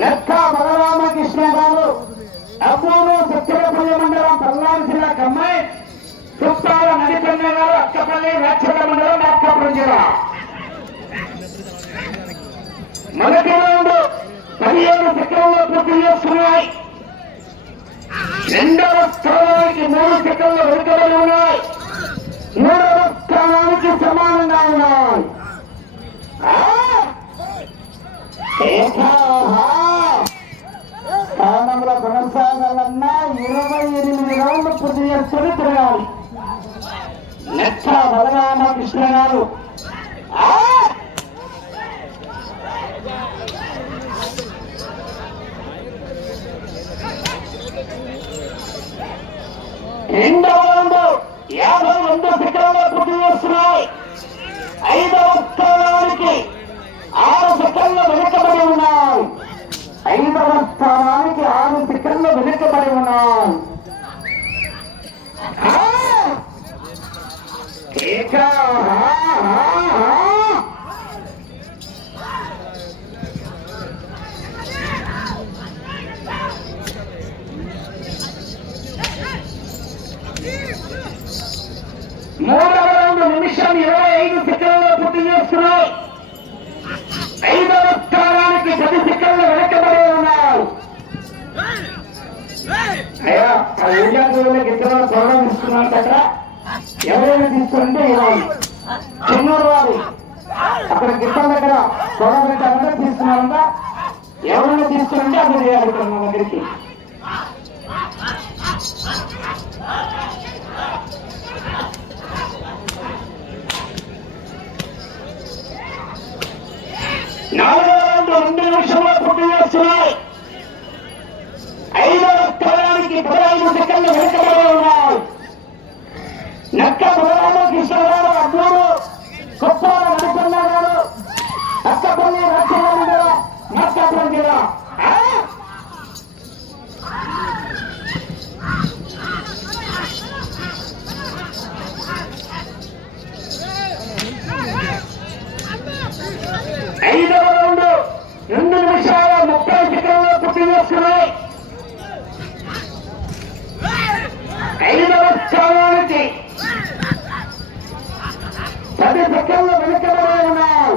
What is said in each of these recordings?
లెక్క బలరామకృష్ణ గారు అబ్బూరు సత్యపల్లి మండలం పల్నాడు జిల్లా కమ్మాయి చుట్టాల నడిపన్న గారు అక్కపల్లి రాక్షల మండలం నాటకాపురం జిల్లా. మొదటి రౌండ్ 15 సెకండ్లు పూర్తి చేస్తున్నాయి. రెండవ స్థానానికి 3 సెకండ్లు వెనుకబడి ఉన్నాయి. మూడవ స్థానానికి సమానంగా ఉన్నాయి. స్థానంలో కొనసాగాలన్నా 28 రౌండ్లు పూర్తి చేసుకుని తిరగాలి. లెక్క బలరామకృష్ణ గారు రెండవ రౌండ్ 52 సెకండ్లు పూర్తి చేస్తున్నాయి. 5వ స్థానానికి 6 సెకండ్లు వెనుకబడి ఉన్నాయి. 5వ స్థానానికి 6 సెకండ్లు వెనుకబడి ఉన్నాయి. మూడవ రౌండ్ 1 నిమిషం 25 సెకండ్లు పూర్తి చేస్తున్నాయి. 5వ స్థానానికి 10 సెకండ్లు వెనకబడి ఉన్నారు. అయ్యా ఆ ఏరియా ఇద్దరు త్వరగా తీసుకున్నారు కదా, ఎవరైనా తీసుకుంటే ఇవ్వాలి. చెన్నూరు వారి అక్కడ గిట్టల దగ్గర త్వరగా అందరూ తీసుకున్నారంట. ఎవరైనా తీసుకుంటే అది చేయాలి మా దగ్గరికి. నాలుగవ రౌండ్ 2 నిమిషంలో పూర్తి చేస్తున్నాయి. 5వ స్థానానికి 15 సెకండ్లు వెనుకబడి ఉన్నాయి. నక్క బలరామకృష్ణ గారు అబ్బూరు కొప్పాల నడిపన్న గారు అక్కపల్లి రాక్షల మండలం నాటకాపురం జిల్లా. 5వ రౌండ్ 2 నిమిషాల 30 సెకండ్లు పూర్తి చేస్తున్నాయి. 5వ స్థానానికి 10 సెకండ్లు వెనుకబడి ఉన్నాయి.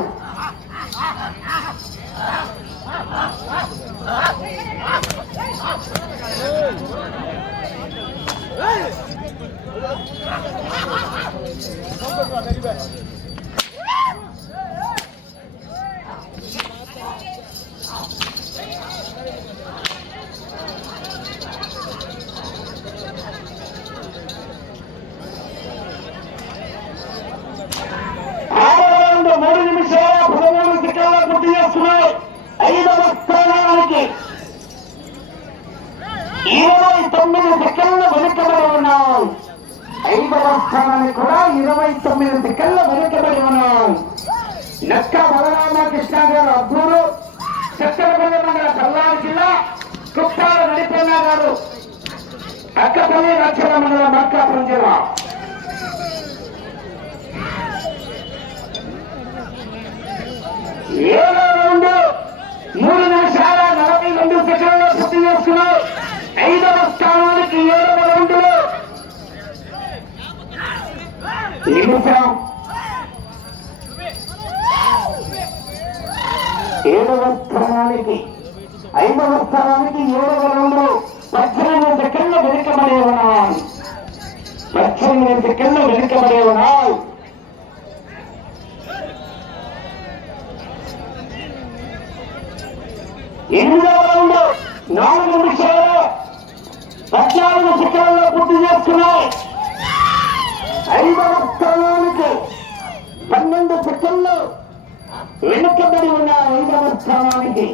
పూర్తి చేస్తున్నాయి. 5వ స్థానానికి 29 సెకండ్లు వెనుకబడి ఉన్నాయి. 5వ స్థానానికి కూడా 29 సెకండ్లు వెనుకబడి ఉన్నాయి. నక్క బలరామకృష్ణ గారు అబ్బూరు సత్తెనపల్లి మండలం పల్నాడు జిల్లా కుప్పాల నడిపన్న గారు అక్కపల్లి రాక్షల మండలం నాటకాపురం జిల్లా. ఏడవ రౌండ్ 3 నిమిషాల 42 సెకండ్లు పూర్తి చేసుకున్నారు. 5వ స్థానానికి 7వ రౌండ్లో నిమిషం 7వ స్థానానికి 5వ స్థానానికి 7వ రౌండ్లో 18 సెకండ్లు వెనుకబడి ఉన్నాయి. 18 సెకండ్లు వెనుకబడి ఉన్నాయి. 8వ రౌండ్ 4 నిమిషాల 14 సెకండ్లు పూర్తి చేస్తున్నాయి. 5వ స్థానానికి 12 సెకండ్లు వెనుకబడి ఉన్న 5వ స్థానానికి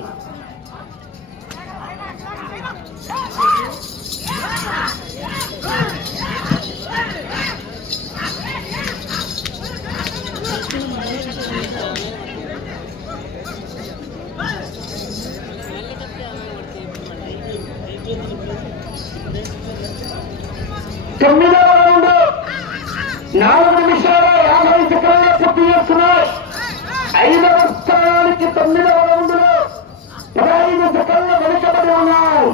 తొమ్మిదవ రౌండ్ 4 నిమిషాల 50 సెకండ్లు పూర్తి చేస్తున్నాయి. 5వ స్థానానికి 9వ రౌండ్ లో 15 సెకండ్లు వెనుకబడి ఉన్నాయి.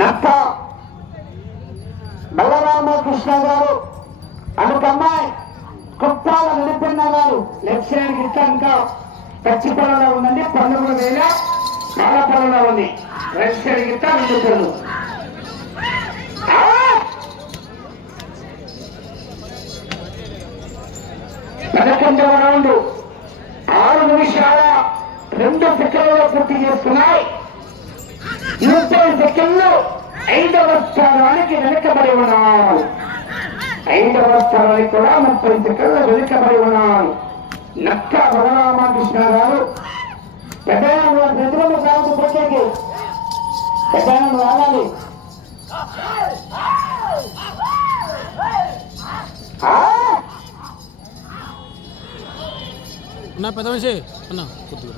నక్క బలరామకృష్ణ గారు అనుకమ్మాయి కుప్పాల నడిపిన్న గారు లెఫ్ట్ సైడ్ ఇంకా పచ్చి పొలంలో ఉందండి. 19,000 పాల పొలంలో ఉంది. రైట్ సైడ్ గిట్ట 2 పిల్లలు. 11వ రౌండ్ 6 నిమిషాల 2 సెకండ్లు పూర్తి చేస్తున్నాయి. 30 సెకండ్లు 5వ స్థానానికి వెనుకబడి ఉన్నారు. 5వ స్థానానికి కూడా 30 సెకండ్లు వెనుకబడి ఉన్నారు. నక్క బలరామకృష్ణ గారు పెద్ద ఎదురు కాదు పెట్టేకి పెద్ద రావాలి. అన్నా పెద్ద మనిషి అన్నా కొద్దిగా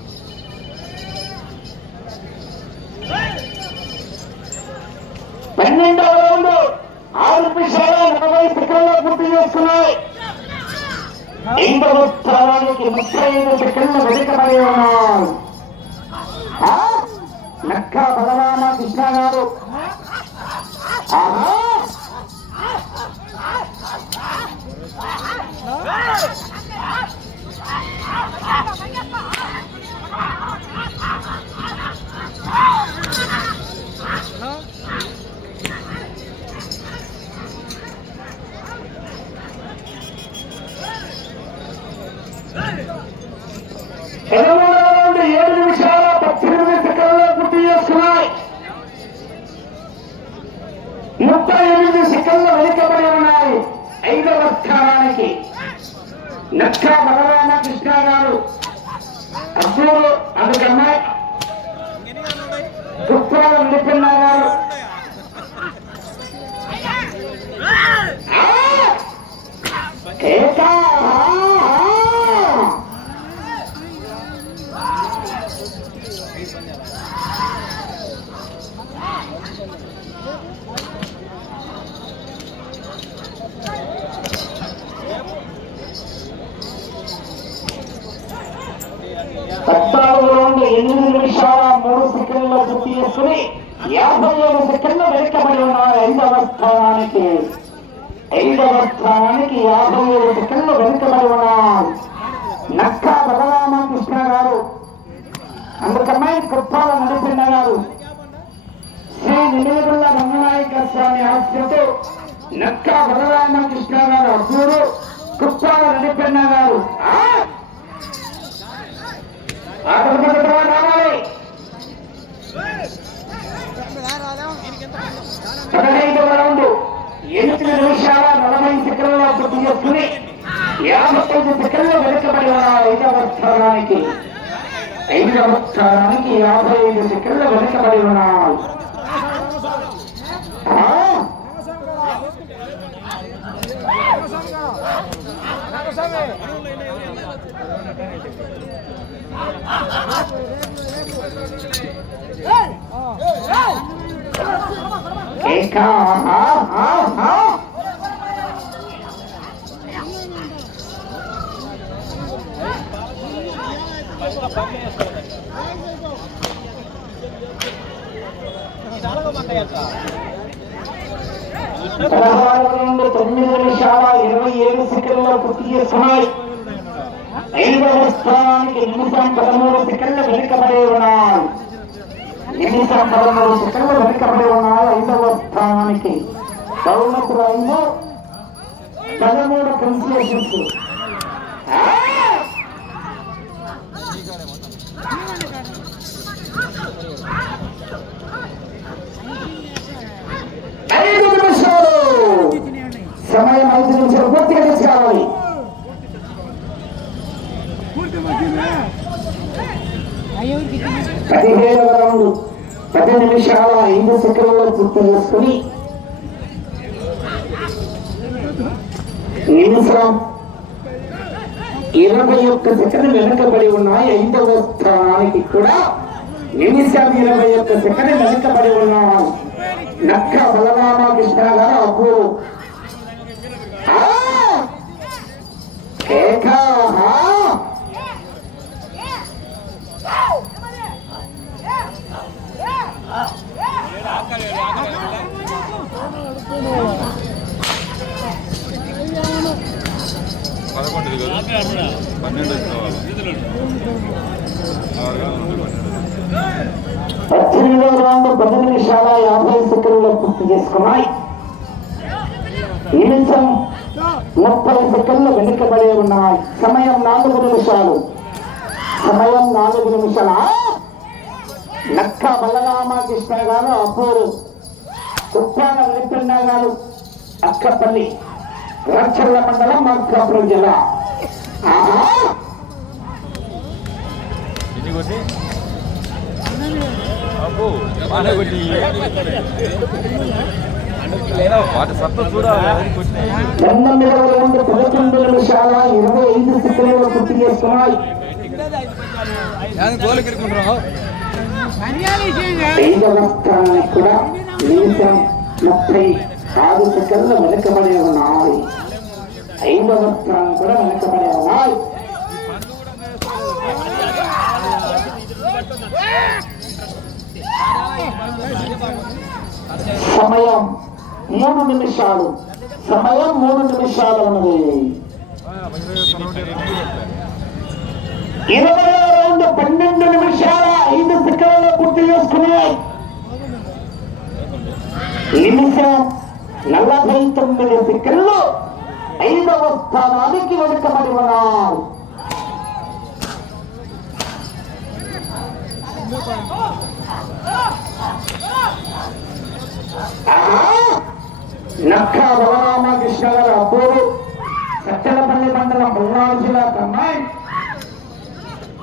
12వ రౌండ్ 6 నిమిషాల 40 సెకండ్లు పూర్తి చేస్తున్నాయి. 5వ స్థానానికి 35 సెకండ్లు వెనుకబడి ఉన్నారు. నక్క బలరామకృష్ణ గారు రౌండ్ 7 నిమిషాల 18 సెకండ్లు పూర్తి చేస్తున్నాయి. 38 సెకండ్లు వెనుకబడి ఉన్నాయి. 5వ స్థానానికి నక్క బలరామకృష్ణ గారు అసూరు అందుకన్నా కుప్పాల నడిపిన్న గారు రౌండ్ 8 నిమిషాల 3 సెకండ్లు పూర్తి చేసుకుని 57 సెకండ్లు వెనుకబడి ఉన్నారు. 5వ స్థానానికి 57 సెకండ్లు వెనుకబడి ఉన్నారు. నక్క బలరామకృష్ణ గారు అందుకమ్మాయి కుప్పాల నడిపిన్న గారు శ్రీ నిలుగుల రంగనాయక స్వామి ఆశ్రతో నక్క బలరామకృష్ణ గారు అసూరు కుప్పాల నడిపిన్న గారు రావాలి. 15వ రౌండ్ 8 నిమిషాల 40 సెకండ్లు పూర్తి చేసుకుని 55 సెకండ్లు వెనుకబడి ఉన్నారు. 5వ స్థానానికి 55 సెకండ్లు వెనుకబడి ఉన్నారు. 16:9:27 పూర్తి చేస్తున్నాయి. 5వ స్థానానికి నిమిషం 13 సెకండ్లు వెనుకబడి ఉన్నాయి. నిమిషం 13 సెకండ్లు వెనుకబడి ఉన్నాయి. 5వ స్థానానికి బహుమతి రైలు 13 కన్సిలేషన్స్. సమయం 5 నిమిషాలు పూర్తిగా తీసుకోవాలి. 17వ రౌండ్ 10 నిమిషాల 5 సెకండ్లలో పూర్తి చేసుకుని నిమిషం 21 సెకండ్లు వెనుకబడి ఉన్నాయి. 5వ స్థానానికి కూడా నిమిషం 21 సెకండ్లు వెనుకబడి ఉన్నాయి. నక్క బలరామకృష్ణ గారు అప్పుడు రౌండ్ 10 నిమిషాల 50 సెకండ్లు పూర్తి చేసుకున్నాయి. నిమిషం 30 సెకండ్లు వెనుకబడి ఉన్నాయి. సమయం 4 నిమిషాలు. నక్క బలరామకృష్ణ గారు అప్పుడు కుప్పాల వెంకన్న గారు అక్కపల్లి రాచర్ల మండలం మార్కాపురం జిల్లా. పంతొమ్మిదవ రౌండ్ 11 నిమిషాల 25 సెకండ్లు పూర్తి చేస్తున్నాయి. 5వ స్థానానికి కూడా నిమిషం 36 సెకండ్లు వెనుకబడి ఉన్నాయి. 5వ స్థానం కూడా వెనుకబడి ఉన్నాయి. సమయం 3 నిమిషాలు. ఉన్నది. 20వ రౌండ్ 12 నిమిషాల 5 సెకండ్లు పూర్తి చేసుకున్నాయి. నిమిషం 49 సెకండ్లు 5వ స్థానానికి వెనుకబడి ఉన్నారు. నక్క బలరామకృష్ణ గారు అబ్బూరు సత్తెనపల్లి మండలం పల్నాడు జిల్లా కమ్మాయి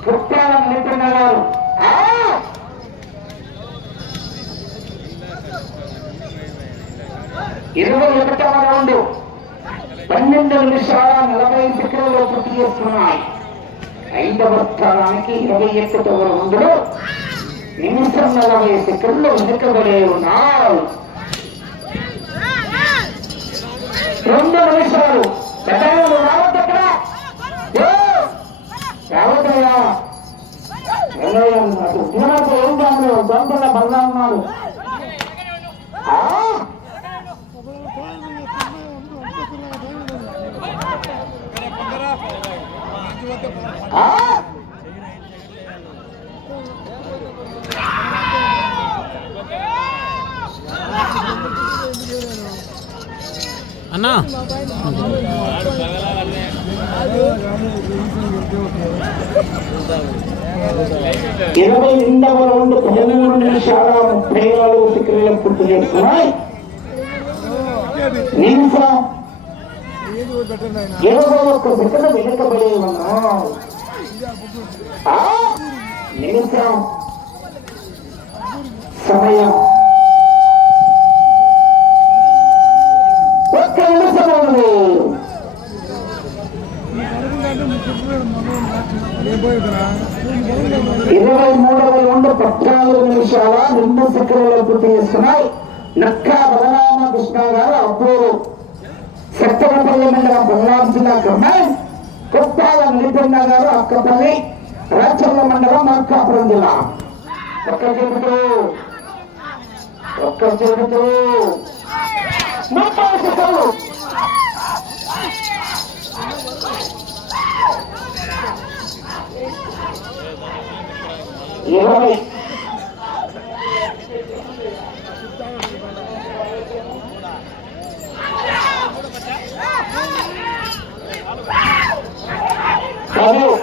కుప్పాల వెంకన్న గారు 21వ రౌండ్ 12 నిమిషాల 40 సెకండ్లు పూర్తి చేస్తున్నాయి. 5వ స్థానానికి 21వ రౌండ్లో నిమిషం 40 సెకండ్లు వెనుకబడి ఉన్నాయి. 2 నిమిషాలు. పెద్దలు రావద్దు. అక్కడ రావద్దయ్యా. ఏం కాదు, దొంగల బల్లా ఉన్నాడు. అన్నా 22వ రౌండ్ 13 నిమిషాల 34 సెకండ్లు పూర్తి చేస్తున్నాయి. నిమిషం 21 సెకండ్లు వెనుకబడి ఉన్నాం. నిమిషం సమయం 1 నిమిషం ఉంది. 23వ రౌండ్ 14 నిమిషాల 2 సెకండ్లు పూర్తి చేస్తున్నాయి. నక్క బలరామకృష్ణ గారు అబ్బూరు సత్తెనపల్లి మండలం పల్నాడు జిల్లా కమ్మాయి కుప్పాల వెంకన్న గారు అక్కపల్లి రాచర్ల మండలం మార్కాపురం జిల్లా. ఒక్క చెబుతూ 30 సెకండ్లు. 20. చదువు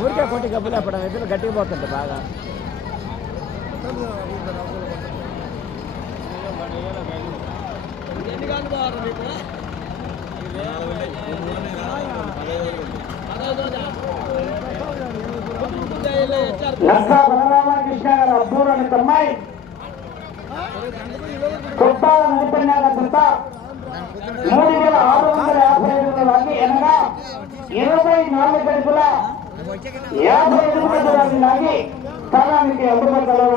ఊరికే కొట్టి గబ్బులు అప్పుడు ఎదురు గట్టిగా పోతుంటే బాగా లక్కా బలరామకృష్ణ గారు అబ్బూరు అనే తమ్మాయి కొట్టాల నడిపడినాక జత 3657 లాగి అనగా 24 గడుపుల 50 లాగి స్థానానికి అందుబాటులో